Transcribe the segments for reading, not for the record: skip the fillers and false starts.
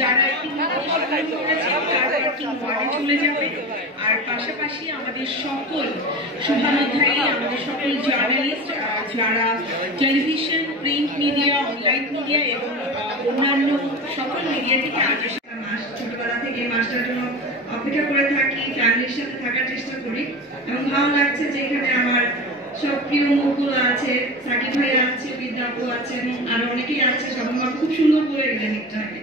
যারা ওয়ার্ডে চলে যাবে। আর পাশাপাশি আমাদের সকল শুভানুধ্যায়ী, আমাদের সকল জার্নালিস্ট যারা television, print media, online media এবং অন্যান্য সকল মিডিয়া থেকে আগে মাস ছোটবেলা থেকে মাসটার জন্য অপেক্ষা করে থাকি, ফ্যামিলির সাথে থাকার চেষ্টা করি এবং ভালো লাগছে যে এখানে আমার সব প্রিয় মুখগুলো আছে, সাকিব ভাইয়া আছে, বিদ্যাপু আছে এবং আরো অনেকেই আছে। সবাই খুব সুন্দর করে গেলেন একটু আগে।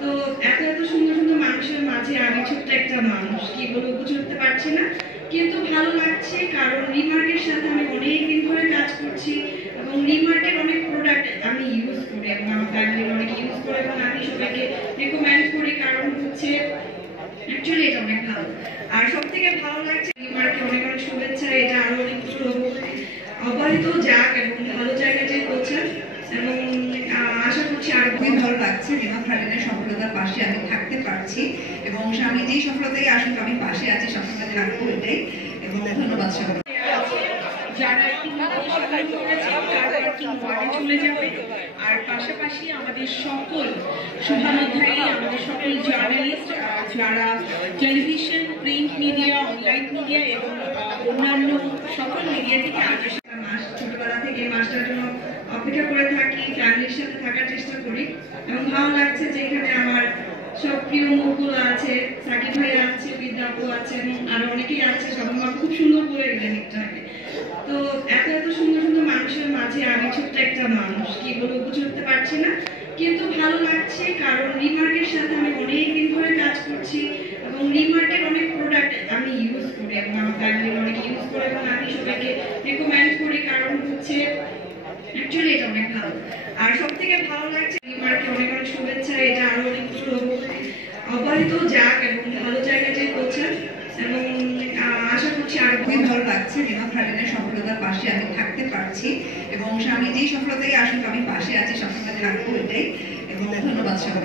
তো এত এত সুন্দর সুন্দর মানুষের মাঝে আমি ছোট্ট একটা মানুষ, কি বলবো বুঝে উঠতে পারছি না, কিন্তু ভালো লাগছে কারণ রিমার্কের সাথে আমি অনেকদিন ধরে কাজ করছি এবং রিমার্কের অনেক প্রোডাক্ট আমি ইউজ করি এবং আমার ফ্যামিলির অনেক ইউজ করে এবং আমি সবাইকে রেকমেন্ড করি, কারণ হচ্ছে অ্যাকচুয়ালি এটা অনেক ভালো। আর সব থেকে ভালো লাগছে রিমার্কে অনেক অনেক শুভেচ্ছা, এটা আরো অনেক কিছু অবাধিত যাক এবং ভালো জায়গায় যে পৌঁছান এবং আশা করছি আর খুবই ভালো লাগছে। রিমা খালিনের সফলতার পাশে আমি থাকতে পারছি এবং স্বামী যেই সফলতাই আসুক আমি পাশে আছি, সবসময় থাকবো, এটাই। এবং ধন্যবাদ সবাই যারা ওয়ার্ডে চলে যাবে। আর পাশাপাশি আমাদের সকল শুভানুধ্যায়ী, আমাদের সকল জার্নালিস্ট যারা television, print media, online media এবং অন্যান্য সকল মিডিয়া থেকে আগে মাস ছোটবেলা থেকে মাসটার জন্য অপেক্ষা করে থাকি, ফ্যামিলির সাথে থাকার চেষ্টা করি এবং ভালো লাগছে যে এখানে আমার সব প্রিয় মুখগুলো আছে, সাকিব ভাইয়া আছে, বিদ্যাপু আছে এবং আরো অনেকেই আছে। সবাই খুব সুন্দর করে গেলেন একটু আগে। তো এত এত সুন্দর সুন্দর মানুষের মাঝে আমি ছোট্ট একটা মানুষ, কি বলবো বুঝে উঠতে পারছি না, কিন্তু ভালো লাগছে কারণ রিমার্কের সাথে আমি অনেকদিন ধরে কাজ করছি এবং রিমার্কের অনেক প্রোডাক্ট আমি ইউজ করি এবং আমার ফ্যামিলির অনেক ইউজ করে এবং আমি সবাইকে রেকমেন্ড করি, কারণ হচ্ছে অ্যাকচুয়ালি এটা অনেক ভালো। আর সব থেকে ভালো লাগছে রিমার্কে অনেক অনেক শুভেচ্ছা, এটা আরো অনেক কিছু অবাধিত যাক এবং ভালো জায়গায় যে পৌঁছান এবং আশা করছি আর খুবই ভালো লাগছে। রিমা খালিনের সফলতার পাশে আমি থাকতে পারছি এবং স্বামী যেই সফলতাই আসুক আমি পাশে আছি, সবসময় থাকবো, এটাই। এবং ধন্যবাদ সবাই।